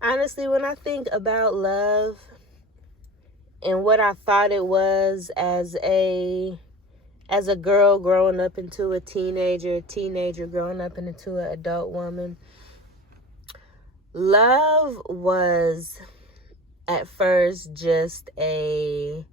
Honestly, when I think about love and what I thought it was as a girl growing up into a teenager growing up into an adult woman, love was at first just a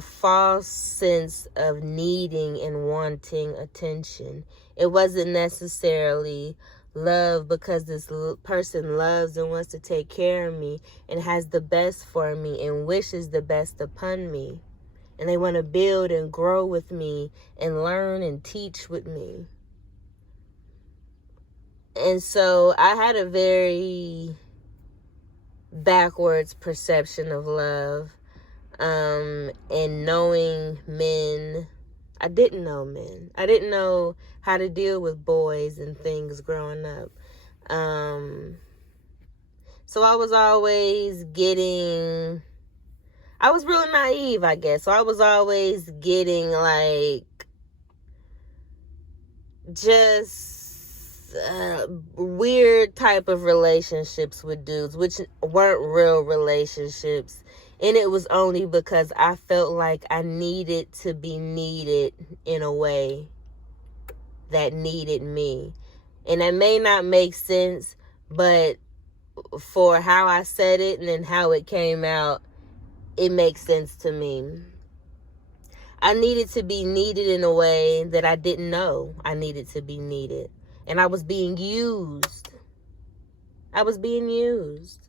false sense of needing and wanting attention. It wasn't necessarily love because this person loves and wants to take care of me and has the best for me and wishes the best upon me. And they want to build and grow with me and learn and teach with me. And so I had a very backwards perception of love. And knowing men, I didn't know men. I didn't know how to deal with boys and things growing up. So I was always I was real naive, I guess. So I was always getting like just weird type of relationships with dudes, which weren't real relationships. And it was only because I felt like I needed to be needed in a way that needed me. And that may not make sense, but for how I said it and then how it came out, it makes sense to me. I needed to be needed in a way that I didn't know I needed to be needed. And I was being used. I was being used.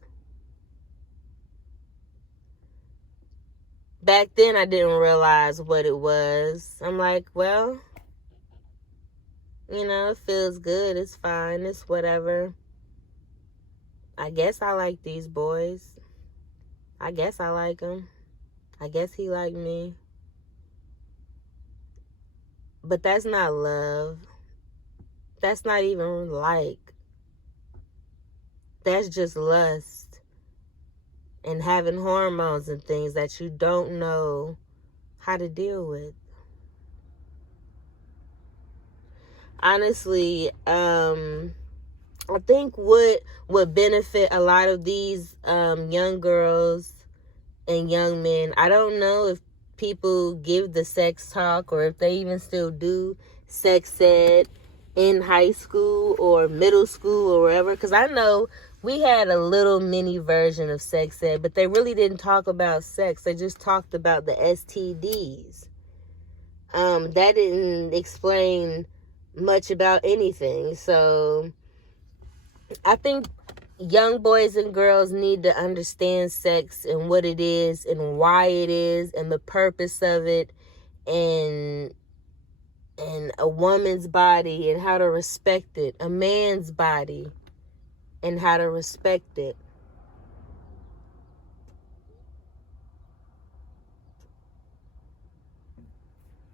Back then, I didn't realize what it was. I'm like, well, it feels good. It's fine. It's whatever. I guess I like these boys. I guess I like them. I guess he liked me. But that's not love. That's not even like. That's just lust. And having hormones and things that you don't know how to deal with. Honestly, I think what would benefit a lot of these young girls and young men, I don't know if people give the sex talk or if they even still do sex ed in high school or middle school or wherever, because I know we had a little mini version of sex ed, but they really didn't talk about sex. They just talked about the STDs. That didn't explain much about anything. So I think young boys and girls need to understand sex and what it is and why it is and the purpose of it and a woman's body and how to respect it, a man's body and how to respect it.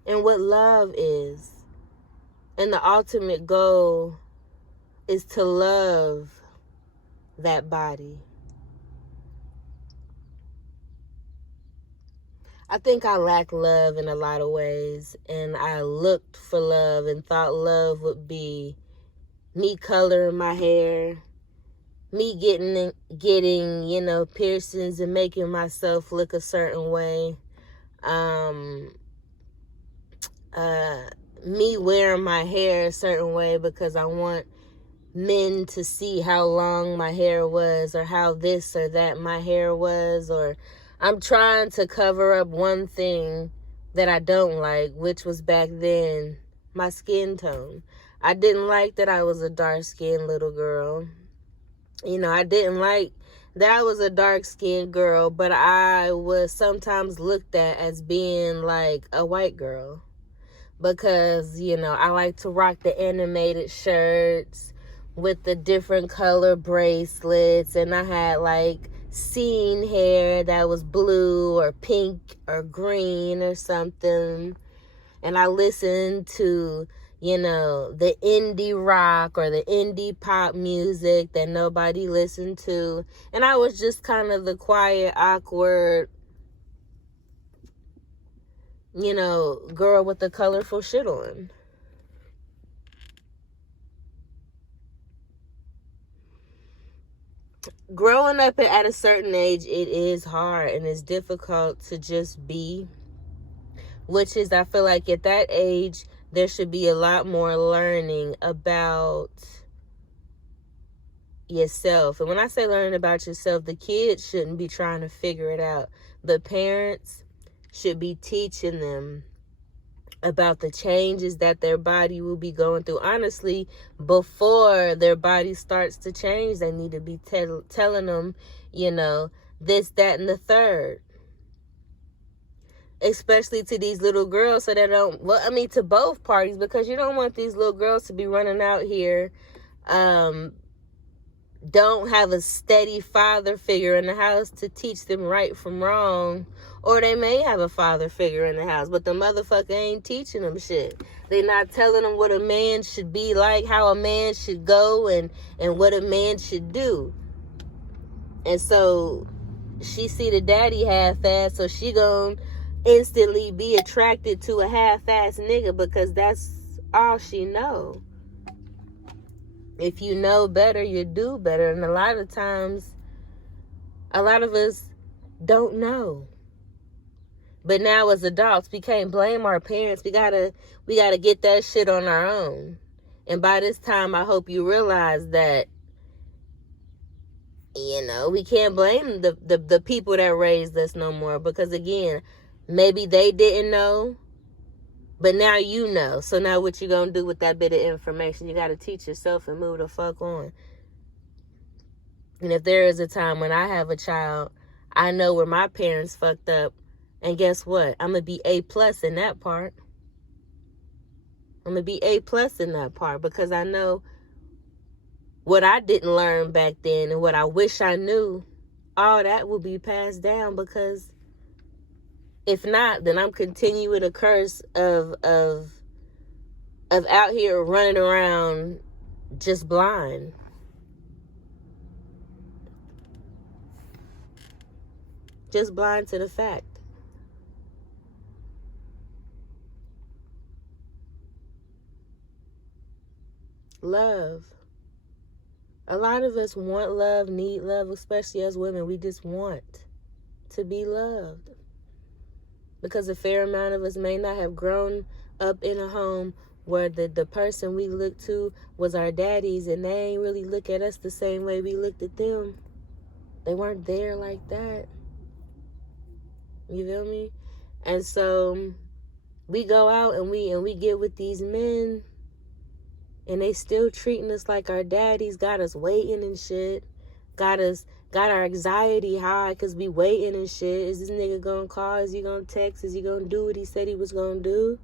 And what love is. And the ultimate goal is to love that body. I think I lack love in a lot of ways, and I looked for love and thought love would be me coloring my hair, me getting piercings and making myself look a certain way, me wearing my hair a certain way because I want men to see how long my hair was or how this or that my hair was, or I'm trying to cover up one thing that I don't like, which was back then my skin tone. I didn't like that I was a dark-skinned little girl. I didn't like that I was a dark-skinned girl, but I was sometimes looked at as being like a white girl because, I like to rock the animated shirts with the different color bracelets, and I had like scene hair that was blue or pink or green or something, and I listened to the indie rock or the indie pop music that nobody listened to, and I was just kind of the quiet, awkward girl with the colorful shit on. growing up at a certain age, it is hard and it's difficult to just be, which is, I feel like at that age, there should be a lot more learning about yourself. And when I say learning about yourself, the kids shouldn't be trying to figure it out. The parents should be teaching them about the changes that their body will be going through. Honestly, before their body starts to change, they need to be telling them, this, that, and the third. Especially to these little girls, so they don't, to both parties, because you don't want these little girls to be running out here, don't have a steady father figure in the house to teach them right from wrong. Or they may have a father figure in the house, but the motherfucker ain't teaching them shit. They not telling them what a man should be like, how a man should go, and what a man should do. And so she see the daddy half-ass, so she gonna instantly be attracted to a half-ass nigga because that's all she know. If you know better, you do better. And a lot of times, a lot of us don't know. But now as adults, we can't blame our parents. We gotta get that shit on our own. And by this time, I hope you realize that, we can't blame the people that raised us no more. Because again, maybe they didn't know, but now you know. So now what you gonna do with that bit of information? You gotta teach yourself and move the fuck on. And if there is a time when I have a child, I know where my parents fucked up. And guess what? I'm gonna be A+ in that part. I'm gonna be A+ in that part because I know what I didn't learn back then and what I wish I knew. All that will be passed down, because if not, then I'm continuing a curse of out here running around just blind. Just blind to the fact. Love. A lot of us want love, need love, especially as women. We just want to be loved. Because a fair amount of us may not have grown up in a home where the person we looked to was our daddies, and they ain't really look at us the same way we looked at them. They weren't there like that. You feel me? And so we go out and we get with these men, and they still treating us like our daddies, got us waiting and shit. Got our anxiety high because we waiting and shit. Is this nigga gonna call? Is he gonna text? Is he gonna do what he said he was gonna do?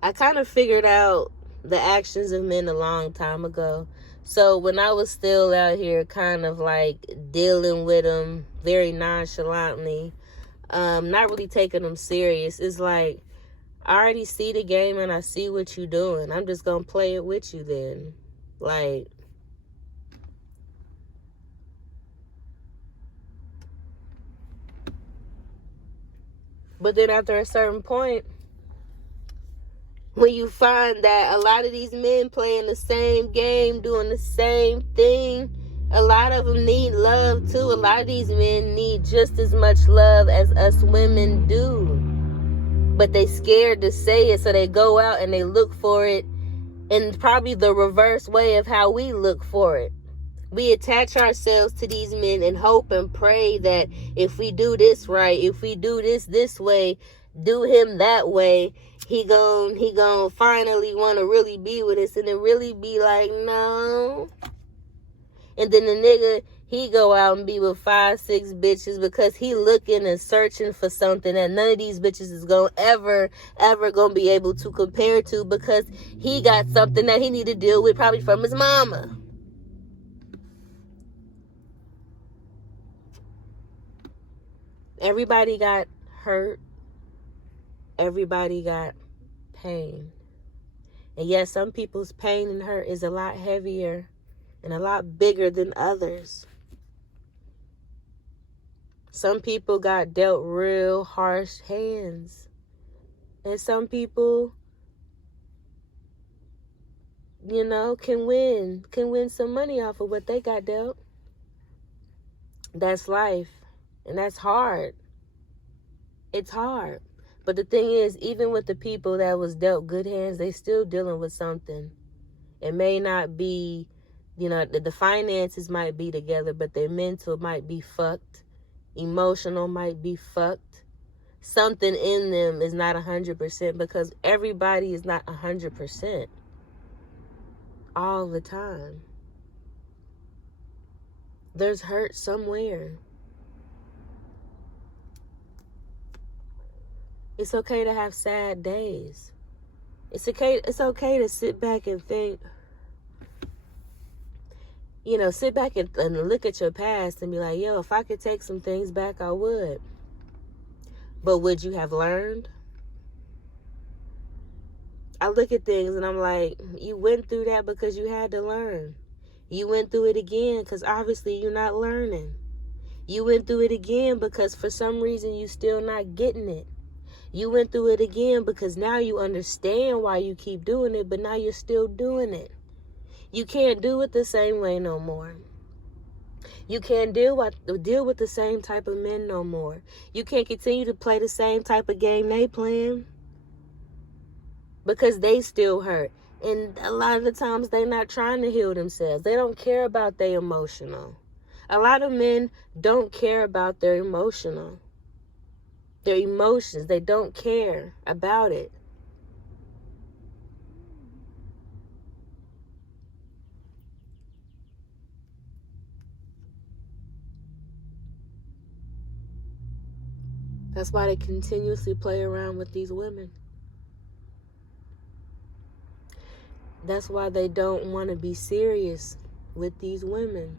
I kind of figured out the actions of men a long time ago. So when I was still out here kind of like dealing with them very nonchalantly, not really taking them serious, it's like, I already see the game and I see what you're doing. I'm just going to play it with you then. Like, but then after a certain point, when you find that a lot of these men playing the same game, doing the same thing, a lot of them need love too. A lot of these men need just as much love as us women do. But they scared to say it, so they go out and they look for it in probably the reverse way of how we look for it. We attach ourselves to these men and hope and pray that if we do this right, if we do this way, do him that way, he gon' finally want to really be with us. And it really be like, no. And then the nigga, he go out and be with 5, 6 bitches because he looking and searching for something that none of these bitches is gonna ever gonna be able to compare to, because he got something that he need to deal with probably from his mama. Everybody got hurt. Everybody got pain. And yes, some people's pain and hurt is a lot heavier and a lot bigger than others. Some people got dealt real harsh hands. And some people can win some money off of what they got dealt. That's life. And that's hard. It's hard. But the thing is, even with the people that was dealt good hands, they still dealing with something. It may not be, the finances might be together, but their mental might be fucked. Emotional might be fucked. Something in them is not 100% because everybody is not 100% all the time. There's hurt somewhere. It's okay to have sad days. It's okay to sit back and think, sit back and look at your past and be like, yo, if I could take some things back, I would. But would you have learned? I look at things and I'm like, you went through that because you had to learn. You went through it again because obviously you're not learning. You went through it again because for some reason you're still not getting it. You went through it again because now you understand why you keep doing it, but now you're still doing it. You can't do it the same way no more. You can't deal with the same type of men no more. You can't continue to play the same type of game they playing because they still hurt. And a lot of the times they're not trying to heal themselves. They don't care about their emotional. A lot of men don't care about their emotions. They don't care about it. That's why they continuously play around with these women. That's why they don't want to be serious with these women.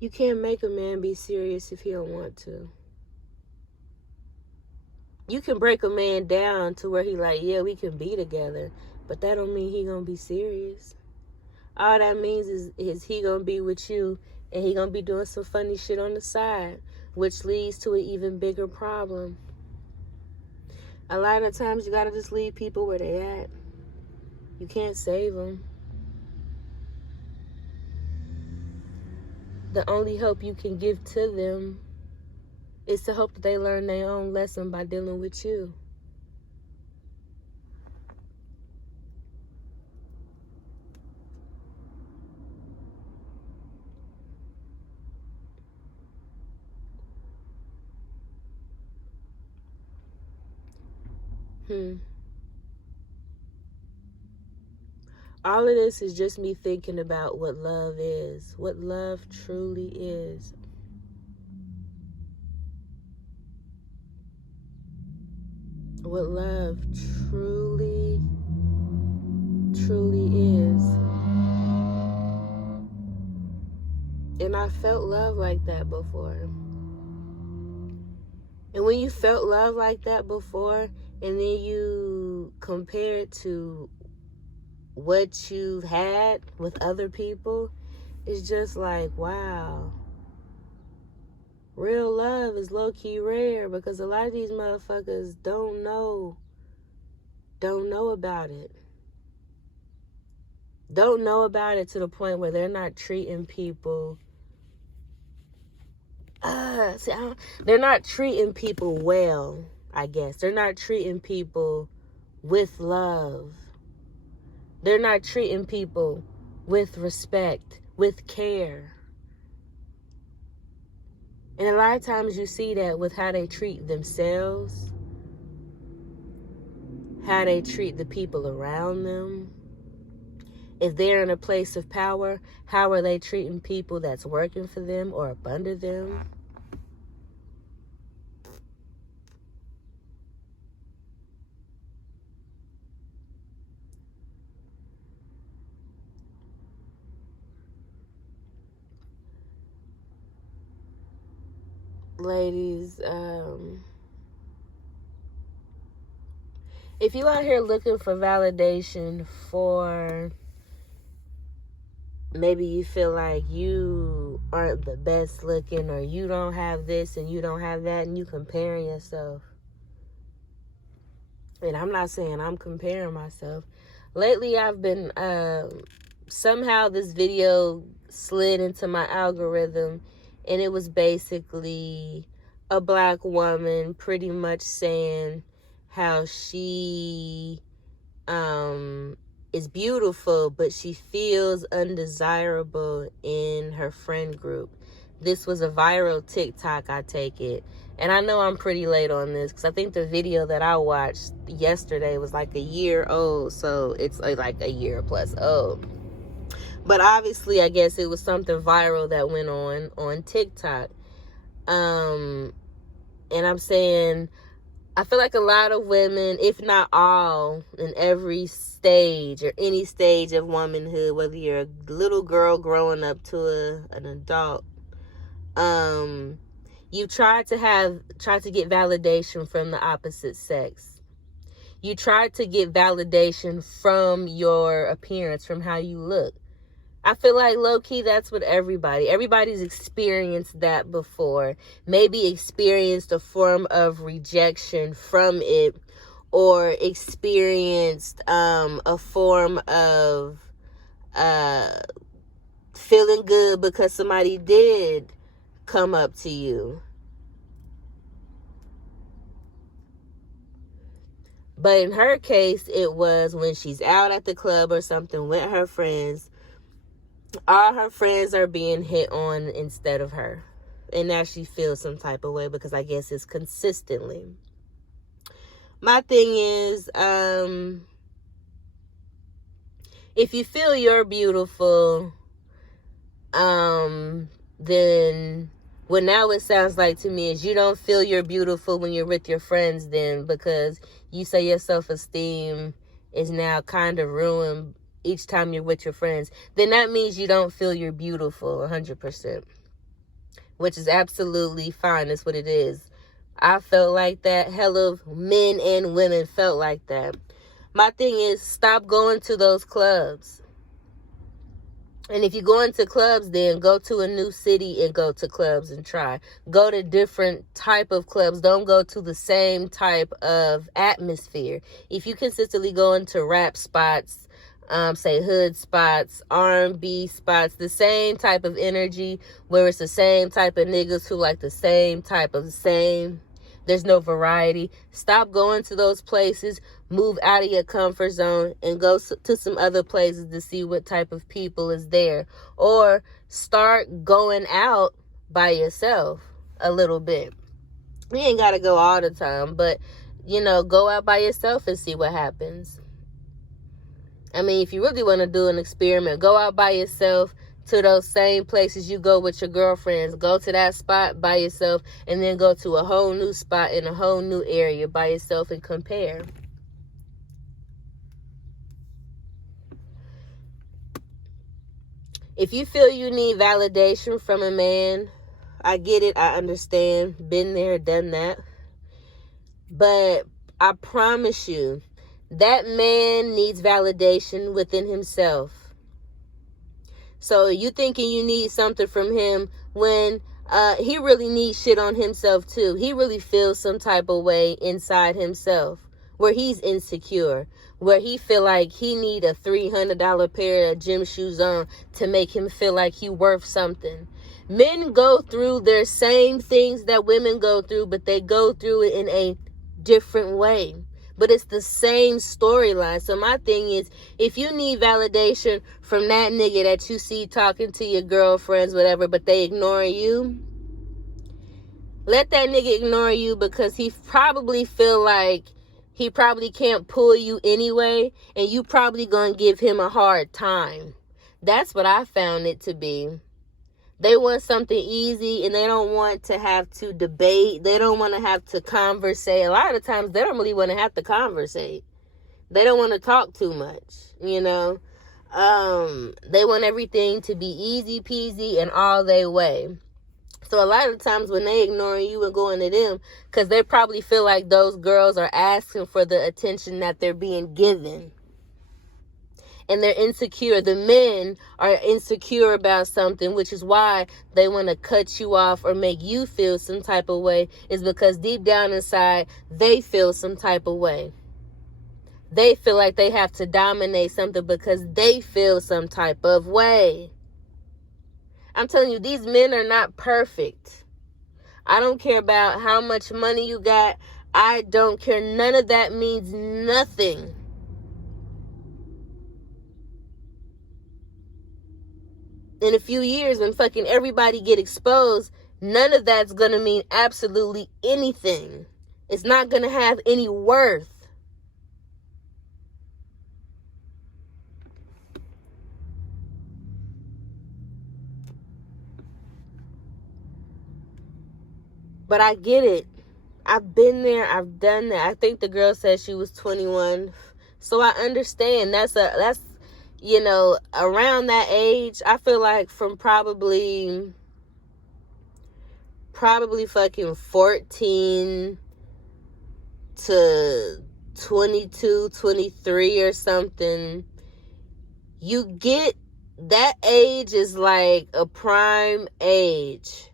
You can't make a man be serious if he don't want to. You can break a man down to where he like, yeah, we can be together, but that don't mean he gonna be serious. All that means is he gonna be with you and he gonna be doing some funny shit on the side, which leads to an even bigger problem. A lot of times you gotta just leave people where they at. You can't save them. The only hope you can give to them is to hope that they learn their own lesson by dealing with you. All of this is just me thinking about what love is, what love truly is. What love truly, truly is. And I felt love like that before. And when you felt love like that before, and then you compare it to what you've had with other people, it's just like, wow. Real love is low-key rare because a lot of these motherfuckers don't know about it. Don't know about it to the point where they're not treating people. They're not treating people well, I guess. They're not treating people with love. They're not treating people with respect, with care. And a lot of times you see that with how they treat themselves, how they treat the people around them. If they're in a place of power, how are they treating people that's working for them or up under them? Ladies, if you out here looking for validation for maybe you feel like you aren't the best looking or you don't have this and you don't have that and you comparing yourself, And I'm not saying I'm comparing myself. Lately, I've been, somehow this video slid into my algorithm, and it was basically a black woman pretty much saying how she is beautiful, but she feels undesirable in her friend group. This was a viral TikTok, I take it. And I know I'm pretty late on this because I think the video that I watched yesterday was like a year old. So it's like a year plus old. But obviously, I guess it was something viral that went on TikTok. And I'm saying, I feel like a lot of women, if not all, in every stage or any stage of womanhood, whether you're a little girl growing up to an adult, you try to get validation from the opposite sex. You try to get validation from your appearance, from how you look. I feel like low-key, that's what everybody's experienced that before. Maybe experienced a form of rejection from it, or experienced a form of feeling good because somebody did come up to you. But in her case, it was when she's out at the club or something with her friends, all her friends are being hit on instead of her. And now she feels some type of way because I guess it's consistently. My thing is, if you feel you're beautiful, then what now it sounds like to me is you don't feel you're beautiful when you're with your friends then, because you say your self-esteem is now kind of ruined each time you're with your friends. Then that means you don't feel you're beautiful 100%, which is absolutely fine. That's what it is. I felt like that. Hell of men and women felt like that. My thing is, stop going to those clubs. And if you go into clubs, then go to a new city and go to clubs and try. Go to different type of clubs. Don't go to the same type of atmosphere. If you consistently go into rap spots, say hood spots, R&B spots, the same type of energy where it's the same type of niggas who like the same type of the same. There's no variety. Stop going to those places. Move out of your comfort zone and go to some other places to see what type of people is there. Or start going out by yourself a little bit. You ain't got to go all the time, but, go out by yourself and see what happens. I mean, if you really want to do an experiment, go out by yourself to those same places you go with your girlfriends. Go to that spot by yourself and then go to a whole new spot in a whole new area by yourself and compare. If you feel you need validation from a man, I get it. I understand. Been there, done that. But I promise you, that man needs validation within himself. So you thinking you need something from him when he really needs shit on himself too. He really feels some type of way inside himself where he's insecure, where he feel like he need a $300 pair of gym shoes on to make him feel like he worth something. Men go through their same things that women go through, but they go through it in a different way. But it's the same storyline. So my thing is, if you need validation from that nigga that you see talking to your girlfriends, whatever, but they ignore you, let that nigga ignore you, because he probably feel like he probably can't pull you anyway, and you probably gonna give him a hard time. That's what I found it to be. They want something easy, and they don't want to have to debate. They don't want to have to conversate. A lot of times, they don't really want to have to conversate. They don't want to talk too much, They want everything to be easy peasy and all their way. So a lot of times when they ignoring you and going to them, because they probably feel like those girls are asking for the attention that they're being given. And they're insecure. The men are insecure about something, which is why they want to cut you off or make you feel some type of way, is because deep down inside, they feel some type of way. they feel like they have to dominate something because they feel some type of way. I'm telling you, these men are not perfect. I don't care about how much money you got. I don't care. None of that means nothing. In a few years, when fucking everybody get exposed, none of that's gonna mean absolutely anything. It's not gonna have any worth. But I get it. I've been there. I've done that. I think the girl said she was 21. So I understand. That's around that age, I feel like from probably fucking 14 to 22, 23 or something, you get, that age is like a prime age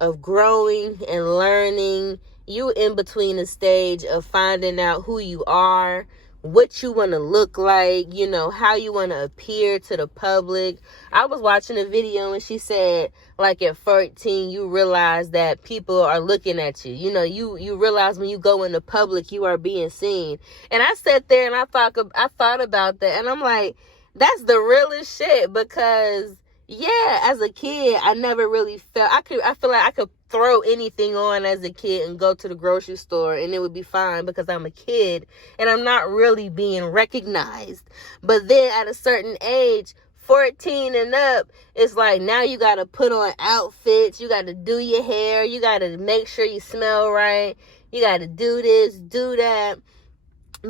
of growing and learning. You in between the stage of finding out who you are, what you want to look like, how you want to appear to the public. I was watching a video and she said, like at 14, you realize that people are looking at you. You realize when you go into public, you are being seen. And I sat there and I thought about that, and I'm like, that's the realest shit, because yeah, as a kid, I never really felt, I feel like I could throw anything on as a kid and go to the grocery store and it would be fine because I'm a kid and I'm not really being recognized. But then at a certain age, 14 and up, it's like now you got to put on outfits, you got to do your hair, you got to make sure you smell right, you got to do this, do that,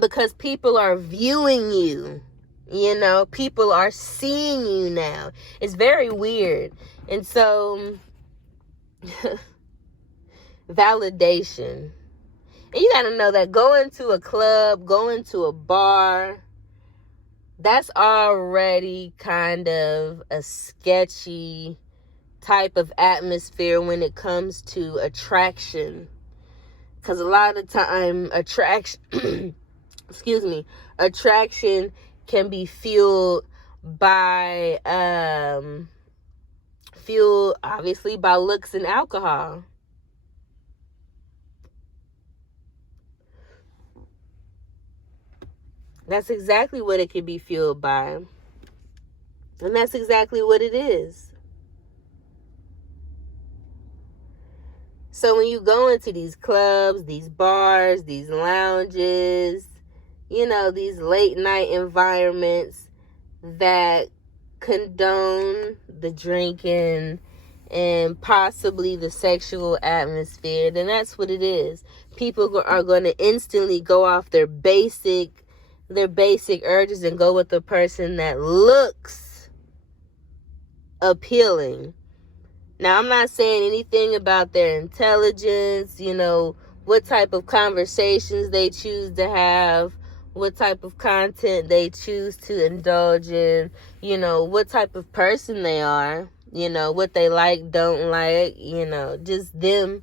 because people are viewing you. People are seeing you now. It's very weird. And so, validation. And you got to know that going to a club, going to a bar, that's already kind of a sketchy type of atmosphere when it comes to attraction. Because a lot of the time, attraction can be fueled obviously by looks and alcohol. That's exactly what it can be fueled by. And that's exactly what it is. So when you go into these clubs, these bars, these lounges, these late night environments that condone the drinking and possibly the sexual atmosphere, then that's what it is. People are going to instantly go off their basic urges and go with the person that looks appealing. Now, I'm not saying anything about their intelligence, what type of conversations they choose to have, what type of content they choose to indulge in, what type of person they are, what they like, don't like, just them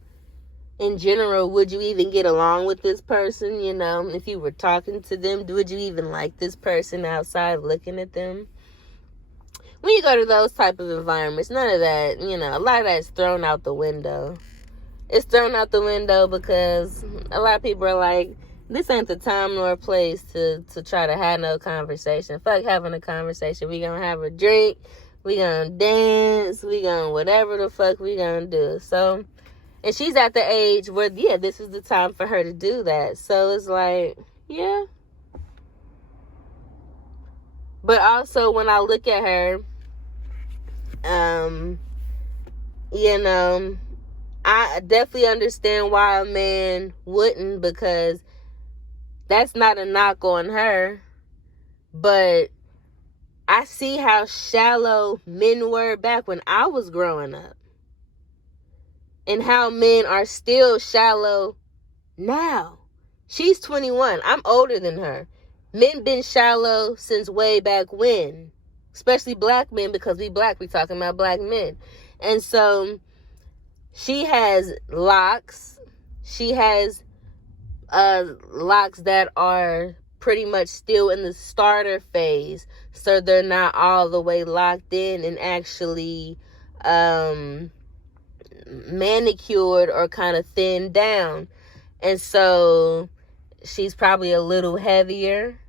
in general. Would you even get along with this person? If you were talking to them, would you even like this person outside of looking at them? When you go to those type of environments, none of that, a lot of that's thrown out the window. It's thrown out the window because a lot of people are like, this ain't the time nor place to try to have no conversation. Fuck having a conversation. We gonna have a drink. We gonna dance. We gonna whatever the fuck we gonna do. So, and she's at the age where, yeah, this is the time for her to do that. So it's like, yeah. But also when I look at her, I definitely understand why a man wouldn't, because that's not a knock on her, but I see how shallow men were back when I was growing up, and how men are still shallow now. She's 21. I'm older than her. Men been shallow since way back when, especially black men, because we black, we talking about black men. And so she has locks. She has locks that are pretty much still in the starter phase, so they're not all the way locked in and actually manicured or kind of thinned down. And so she's probably a little heavier.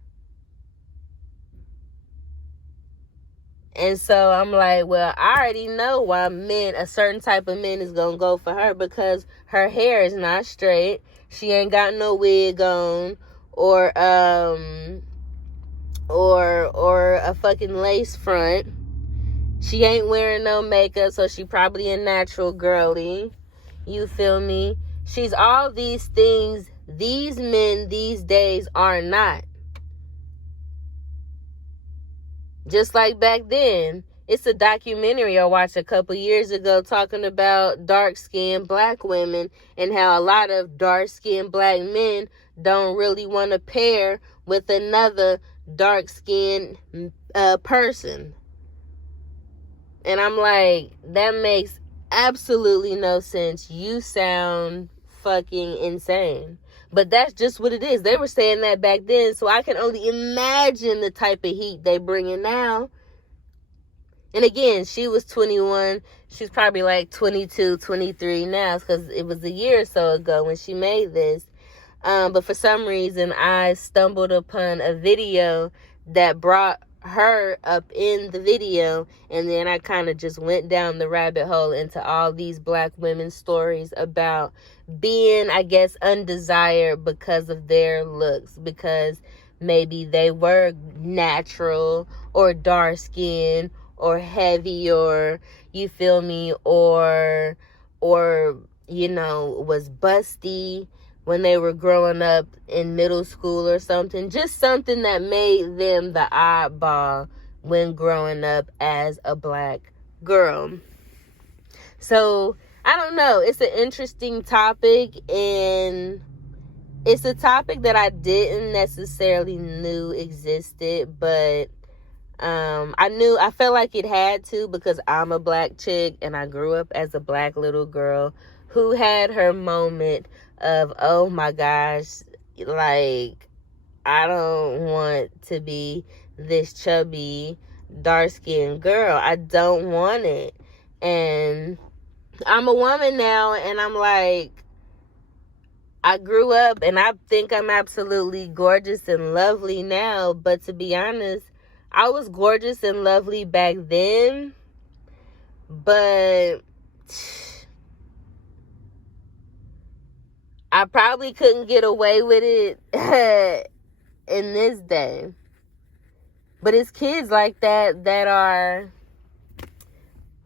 And so I'm like, well, I already know why a certain type of men is going to go for her, because her hair is not straight. She ain't got no wig on or a fucking lace front. She ain't wearing no makeup, so she probably a natural girly. You feel me? She's all these things these men these days are not. Just like back then. It's a documentary I watched a couple years ago talking about dark-skinned black women and how a lot of dark-skinned black men don't really want to pair with another dark-skinned person. And I'm like, that makes absolutely no sense. You sound fucking insane. But that's just what it is. They were saying that back then, so I can only imagine the type of heat they bringing now. And again, she was 21. She's probably like 22, 23 now, because it was a year or so ago when she made this. But for some reason, I stumbled upon a video that brought her up in the video, and then I kind of just went down the rabbit hole into all these black women's stories about being, I guess, undesired because of their looks, because maybe they were natural or dark skinned or heavy, or you feel me, or you know, was busty when they were growing up in middle school or something. Just something that made them the oddball when growing up as a black girl. So, I don't know. It's an interesting topic, and it's a topic that I didn't necessarily knew existed, but I felt like it had to, because I'm a black chick and I grew up as a black little girl who had her moment of, oh my gosh, like, I don't want to be this chubby, dark-skinned girl. I don't want it. And I'm a woman now, and I'm like, I grew up and I think I'm absolutely gorgeous and lovely now, but to be honest, I was gorgeous and lovely back then, but I probably couldn't get away with it in this day. But it's kids like that that are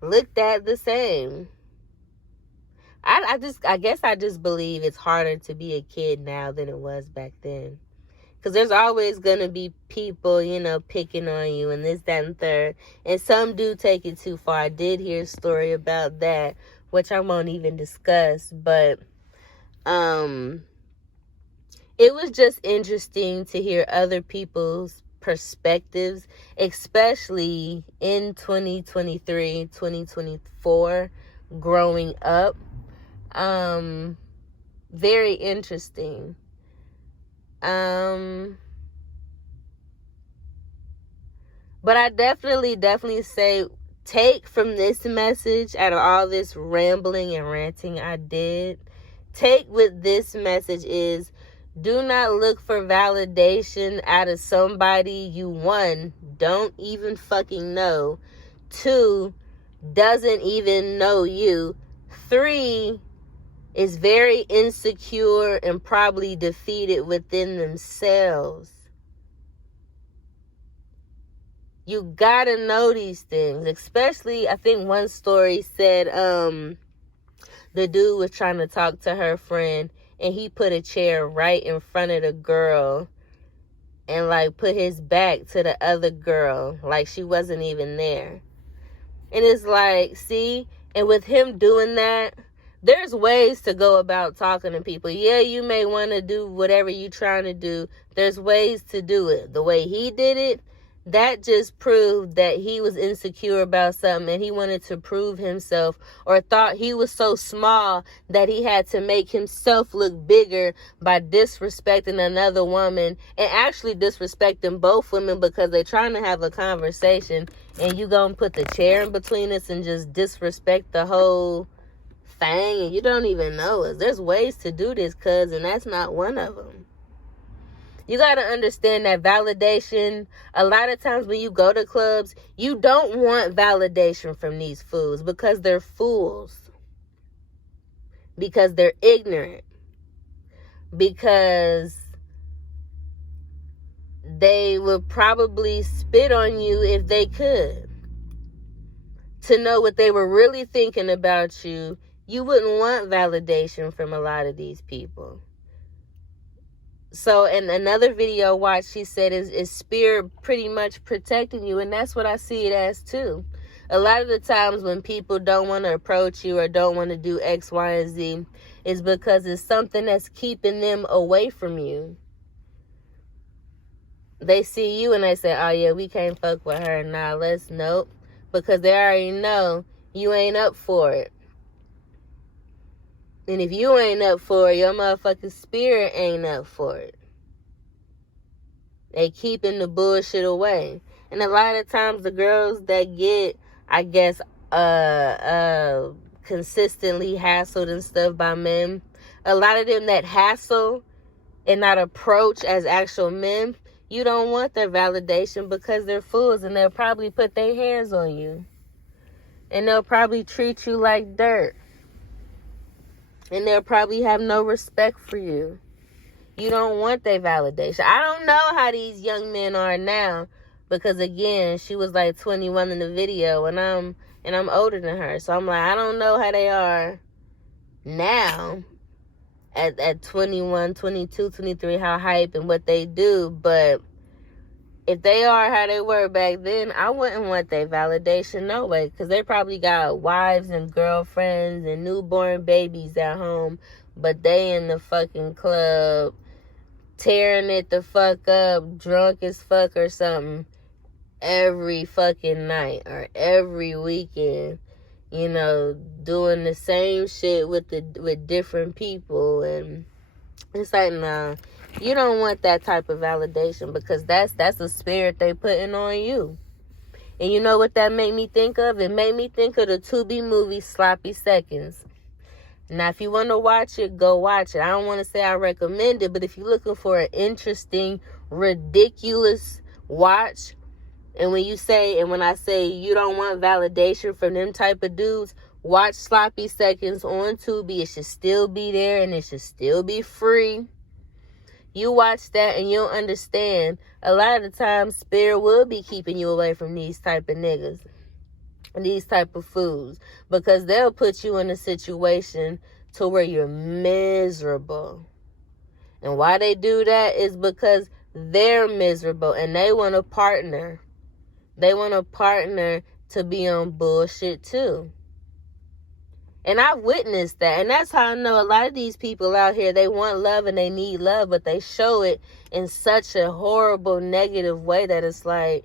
looked at the same. I guess I just believe it's harder to be a kid now than it was back then. Because there's always going to be people, you know, picking on you and this, that, and third. And some do take it too far. I did hear a story about that, which I won't even discuss. But it was just interesting to hear other people's perspectives, especially in 2023, 2024, growing up. Very interesting. But I definitely say, take from this message, out of all this rambling and ranting I did, take with this message is, do not look for validation out of somebody you, one, don't even fucking know, two, doesn't even know you, three, is very insecure and probably defeated within themselves. You gotta know these things. Especially, I think one story said the dude was trying to talk to her friend, and he put a chair right in front of the girl and like put his back to the other girl, like she wasn't even there. And it's like, see, and with him doing that, there's ways to go about talking to people. Yeah, you may want to do whatever you're trying to do. There's ways to do it. The way he did it, that just proved that he was insecure about something and he wanted to prove himself, or thought he was so small that he had to make himself look bigger by disrespecting another woman, and actually disrespecting both women because they're trying to have a conversation, and you gonna put the chair in between us and just disrespect the whole thing, and you don't even know us. There's ways to do this, cuz, and that's not one of them. You got to understand that validation, a lot of times when you go to clubs, you don't want validation from these fools because they're fools. Because they're ignorant. Because they would probably spit on you if they could. To know what they were really thinking about you, you wouldn't want validation from a lot of these people. So in another video watch, she said, is spirit pretty much protecting you? And that's what I see it as too. A lot of the times when people don't want to approach you or don't want to do X, Y, and Z, is because it's something that's keeping them away from you. They see you and they say, oh yeah, we can't fuck with her. Nah, nope. Because they already know you ain't up for it. And if you ain't up for it, your motherfucking spirit ain't up for it. They keeping the bullshit away. And a lot of times the girls that get, I guess, consistently hassled and stuff by men, a lot of them that hassle and not approach as actual men, you don't want their validation because they're fools, and they'll probably put their hands on you. And they'll probably treat you like dirt. And they'll probably have no respect for you. You don't want their validation. I don't know how these young men are now. Because again, she was like 21 in the video. And I'm older than her. So I'm like, I don't know how they are now. At 21, 22, 23. How hype and what they do. But if they are how they were back then, I wouldn't want their validation no way. Because they probably got wives and girlfriends and newborn babies at home. But they in the fucking club, tearing it the fuck up, drunk as fuck or something, every fucking night or every weekend. You know, doing the same shit with different people. And it's like, nah. You don't want that type of validation because that's the spirit they putting on you. And you know what that made me think of? It made me think of the Tubi movie Sloppy Seconds. Now, if you want to watch it, go watch it. I don't want to say I recommend it, but if you're looking for an interesting, ridiculous watch, and when I say you don't want validation from them type of dudes, watch Sloppy Seconds on Tubi. It should still be there and it should still be free. You watch that and you'll understand a lot of the time spirit will be keeping you away from these type of niggas and these type of fools, because they'll put you in a situation to where you're miserable. And why they do that is because they're miserable and they want a partner. They want a partner to be on bullshit too. And I've witnessed that. And that's how I know a lot of these people out here, they want love and they need love, but they show it in such a horrible, negative way that it's like,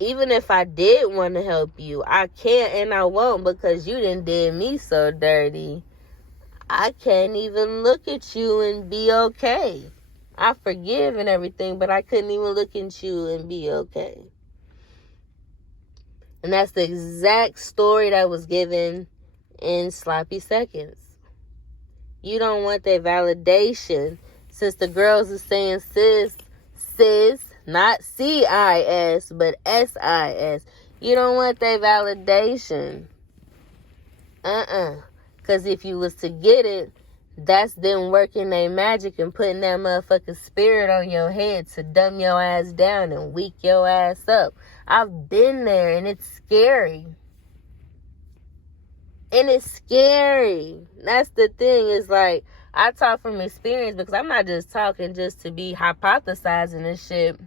even if I did want to help you, I can't and I won't because you done did me so dirty. I can't even look at you and be okay. I forgive and everything, but I couldn't even look at you and be okay. And that's the exact story that was given in Sloppy Seconds. You don't want that validation. Since the girls are saying sis, not CIS, but SIS. You don't want that validation. Because if you was to get it, that's them working their magic and putting that motherfucking spirit on your head to dumb your ass down and weak your ass up. I've been there and it's scary. And it's scary. That's the thing. It's like, I talk from experience because I'm not just talking just to be hypothesizing and shit.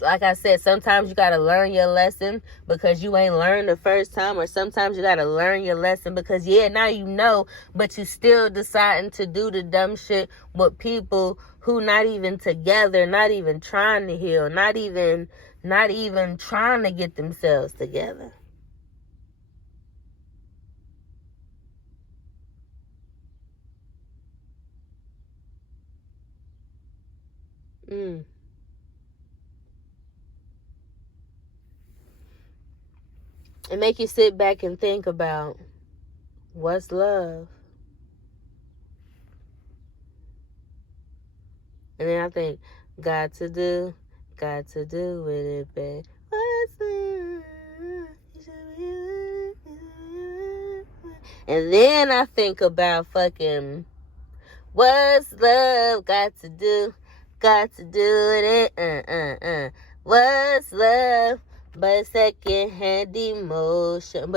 Like I said, sometimes you got to learn your lesson because you ain't learned the first time, or sometimes you got to learn your lesson because, yeah, now you know, but you still deciding to do the dumb shit with people who not even together, not even trying to heal, not even trying to get themselves together. And make you sit back and think about what's love. And then I think, got to do with it, babe. What's love? And then I think about fucking, what's love got to do with it, What's love but a second-hand emotion,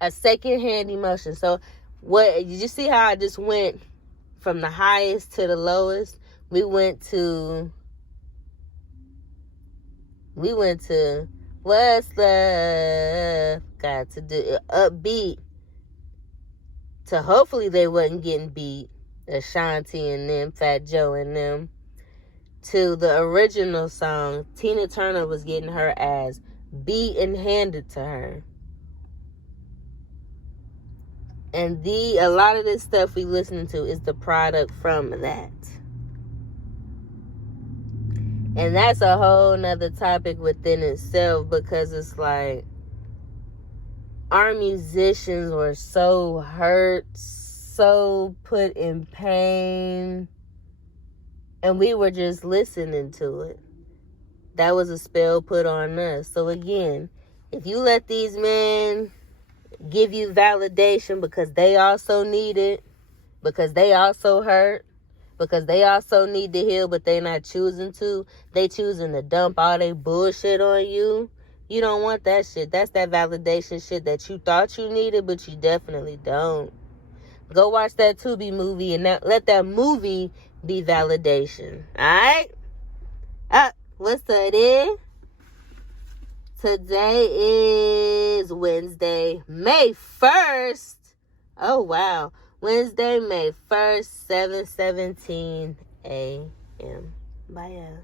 A second-hand emotion. So, what, did you see how I just went from the highest to the lowest? We went to what's love got to do, upbeat, to hopefully they wasn't getting beat, Ashanti and them, Fat Joe and them, to the original song, Tina Turner was getting her ass beat and handed to her. And a lot of this stuff we listening to is the product from that. And that's a whole nother topic within itself, because it's like, our musicians were so hurt, so put in pain, and we were just listening to it. That was a spell put on us. So again, if you let these men give you validation because they also need it, because they also hurt, because they also need to heal, but they not choosing to, they choosing to dump all their bullshit on you, you don't want that shit. That's that validation shit that you thought you needed, but you definitely don't. Go watch that Tubi movie and let that movie be validation. Alright? What's today? Today is Wednesday, May 1st. Oh, wow. Wednesday, May 1st, 7:17 a.m. Bye, y'all.